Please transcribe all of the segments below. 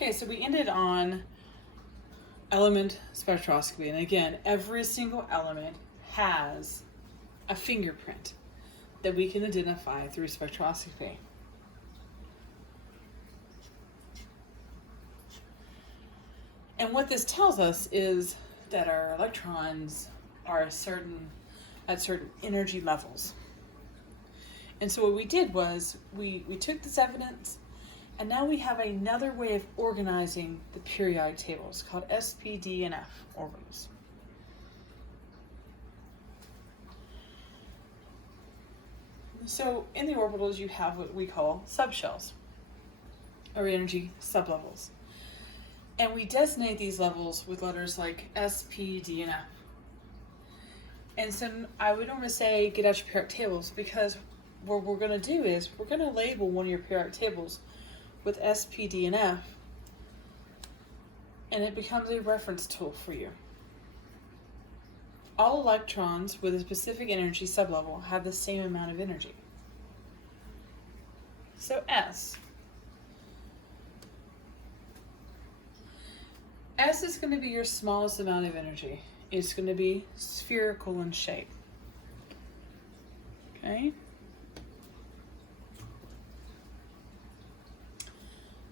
Okay, so we ended on element spectroscopy. And again, every single element has a fingerprint that we can identify through spectroscopy. And what this tells us is that our electrons are at certain energy levels. And so what we did was we took this evidence, and now we have another way of organizing the periodic tables called S, P, D, and F orbitals. So in the orbitals you have what we call subshells, or energy sublevels. And we designate these levels with letters like S, P, D, and F. And so I would normally say get out your periodic tables, because what we're going to do is we're going to label one of your periodic tables with S, P, D, and F, and it becomes a reference tool for you. All electrons with a specific energy sublevel have the same amount of energy. So S is going to be your smallest amount of energy. It's going to be spherical in shape. Okay?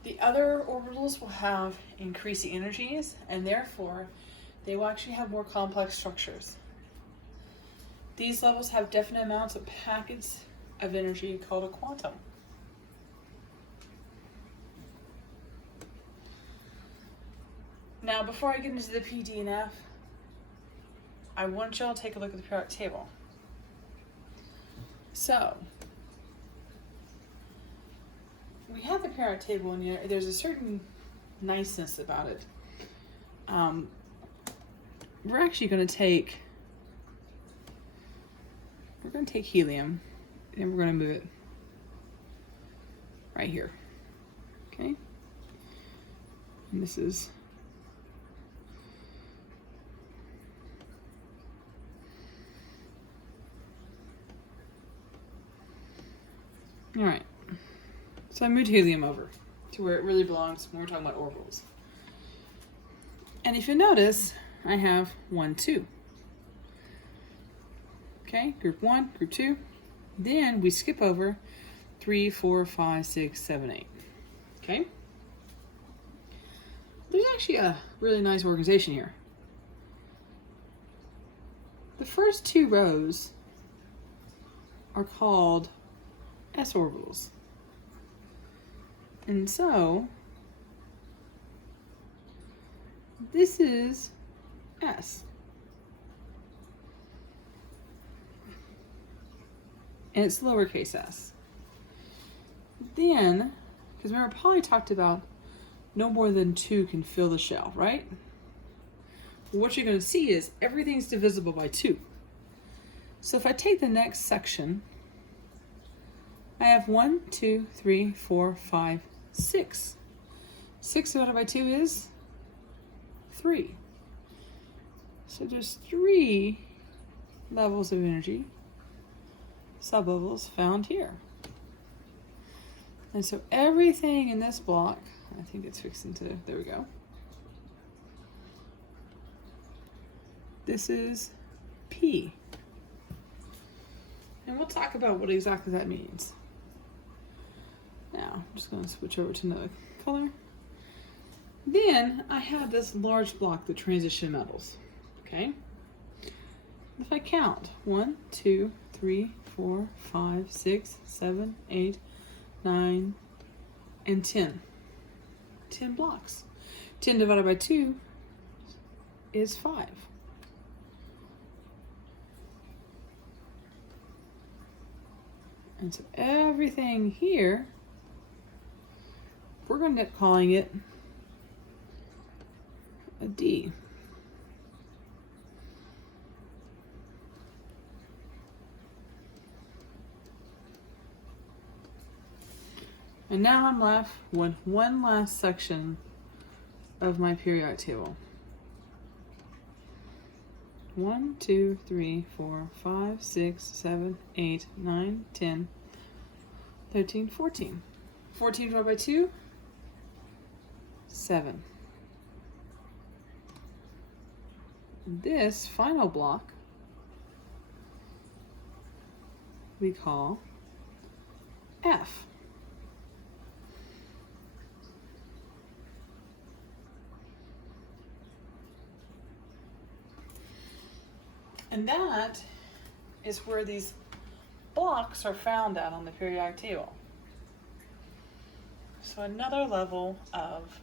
The other orbitals will have increasing energies, and therefore they will actually have more complex structures. These levels have definite amounts of packets of energy called a quantum. Now, before I get into the P, D, and F, I want y'all to take a look at the periodic table. So, we have the periodic table, and there's a certain niceness about it. We're actually going to take helium, and we're going to move it right here. Okay? And this is all right. So I moved helium over to where it really belongs when we're talking about orbitals. And if you notice, I have 1, 2. Okay, group 1, group 2. Then we skip over 3, 4, 5, 6, 7, 8. Okay? There's actually a really nice organization here. The first 2 rows are called S orbitals. And so this is S. And it's lowercase s. Then, because remember Polly talked about no more than 2 can fill the shell, right? Well, what you're going to see is everything's divisible by 2. So if I take the next section, I have 1, 2, 3, 4, 5, 6. 6 divided by 2 is 3. So there's 3 levels of energy, sublevels found here. And so everything in this block, I think it's fixing to, there we go. This is P. And we'll talk about what exactly that means. Now, I'm just going to switch over to another color. Then I have this large block, the transition metals. Okay? If I count 1, 2, 3, 4, 5, 6, 7, 8, 9, and 10. 10 blocks. 10 divided by 2 is 5. And so everything here, we're going to end up calling it a D. And now I'm left with one last section of my periodic table. 1, 2, 3, 4, 5, 6, 7, 8, 9, 10, 13, 14. 14 divided by 2, 7. This final block we call F. And that is where these blocks are found at on the periodic table. So another level of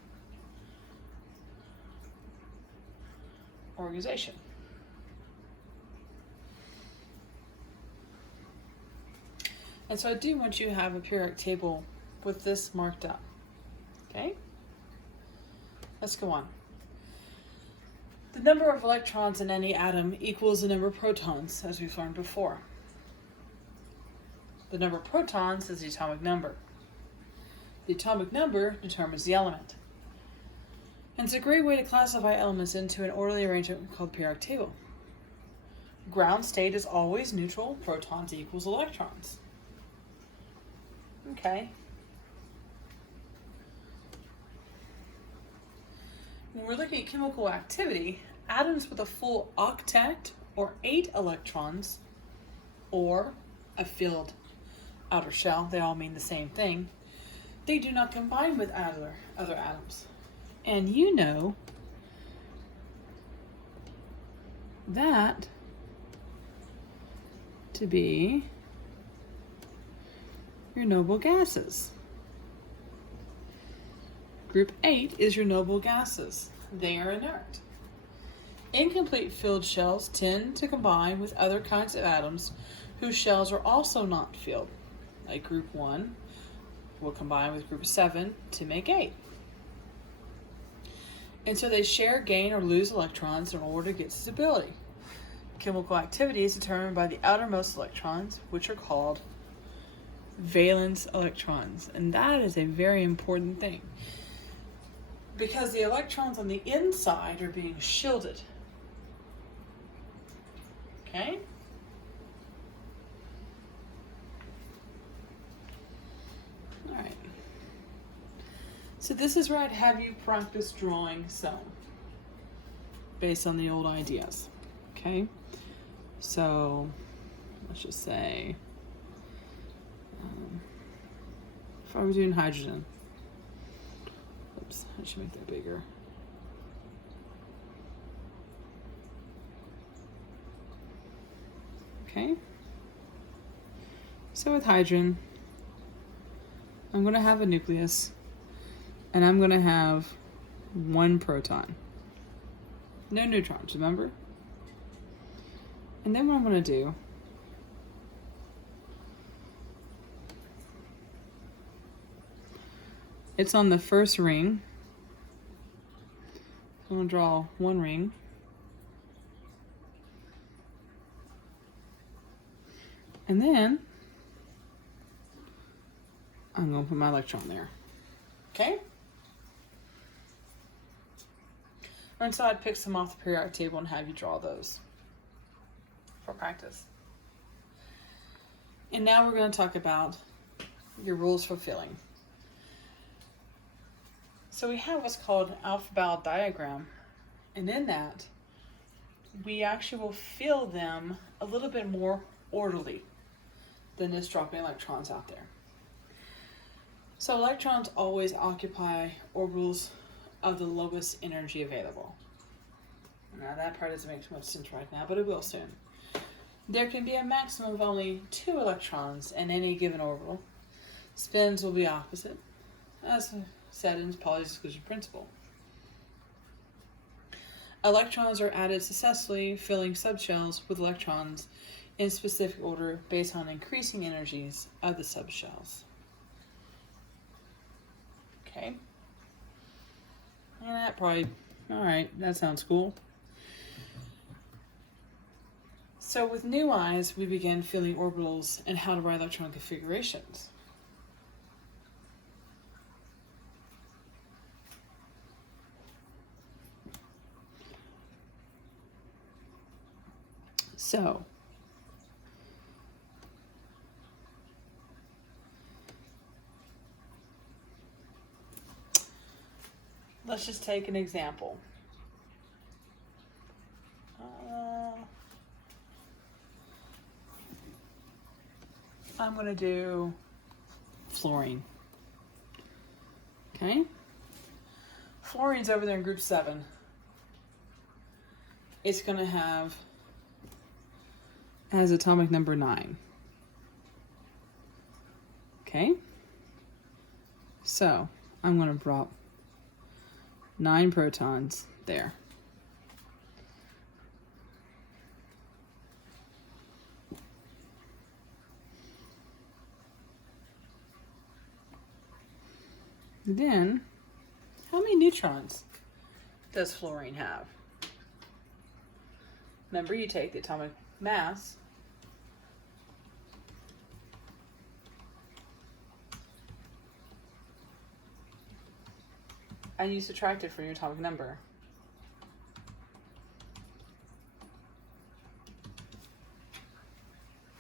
organization. And so I do want you to have a periodic table with this marked up. Okay? Let's go on. The number of electrons in any atom equals the number of protons, as we've learned before. The number of protons is the atomic number. The atomic number determines the element. And it's a great way to classify elements into an orderly arrangement called periodic table. Ground state is always neutral, protons equals electrons. Okay. When we're looking at chemical activity, atoms with a full octet or 8 electrons or a filled outer shell, they all mean the same thing, they do not combine with other atoms. And you know that to be your noble gases. Group 8 is your noble gases. They are inert. Incomplete filled shells tend to combine with other kinds of atoms whose shells are also not filled, like group 1 will combine with group 7 to make 8. And so they share, gain, or lose electrons in order to get stability. Chemical activity is determined by the outermost electrons, which are called valence electrons. And that is a very important thing, because the electrons on the inside are being shielded. Okay? All right. So this is where I'd have you practice drawing some based on the old ideas. Okay? So let's just say if I was doing hydrogen. Oops, I should make that bigger. Okay. So with hydrogen, I'm going to have a nucleus, and I'm going to have 1 proton. No neutrons, remember? And then what I'm going to do, it's on the first ring. I'm going to draw 1 ring. And then I'm going to put my electron there. Okay? And so I'd pick some off the periodic table and have you draw those for practice. And now we're going to talk about your rules for filling. So we have what's called an alpha-bowel diagram, and in that we actually will fill them a little bit more orderly than just dropping electrons out there. So electrons always occupy orbitals of the lowest energy available. Now that part doesn't make too much sense right now, but it will soon. There can be a maximum of only 2 electrons in any given orbital. Spins will be opposite, as said in Pauli's exclusion principle. Electrons are added successfully, filling subshells with electrons in specific order based on increasing energies of the subshells. Okay? And that probably, alright, that sounds cool. So with new eyes, we begin filling orbitals and how to write electron configurations. So, let's just take an example. I'm going to do fluorine. Okay? Fluorine's over there in group 7. It's going to have as atomic number 9. Okay? So, I'm going to drop 9 protons there. Then, how many neutrons does fluorine have? Remember, you take the atomic mass and you subtract it from your atomic number.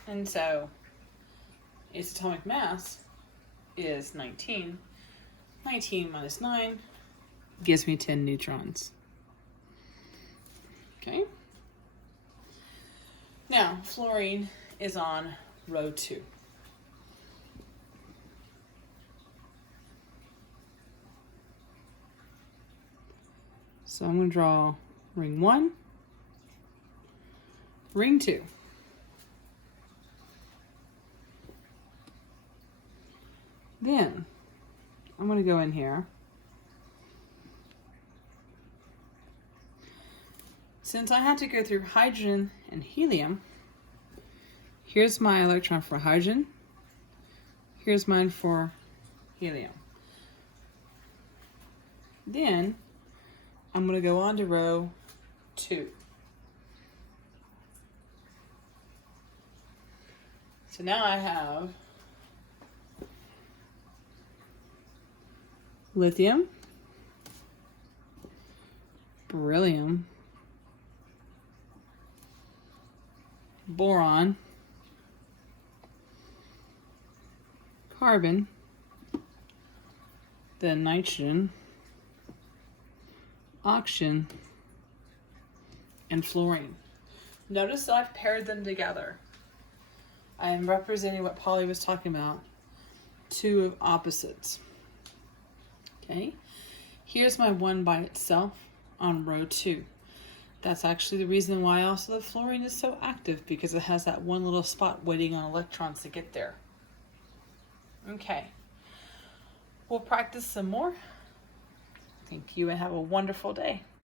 And so, its atomic mass is 19. 19 minus 9 gives me 10 neutrons. Okay? Now, fluorine is on row 2. So I'm going to draw ring 1, ring 2. Then I'm going to go in here. Since I have to go through hydrogen and helium, here's my electron for hydrogen. Here's mine for helium. Then I'm going to go on to row 2. So now I have lithium, beryllium, boron, carbon, then nitrogen, oxygen, and fluorine. Notice that I've paired them together. I am representing what Polly was talking about, 2 of opposites. Okay, here's my 1 by itself on row 2. That's actually the reason why also the fluorine is so active, because it has that one little spot waiting on electrons to get there. Okay, we'll practice some more. Thank you and have a wonderful day.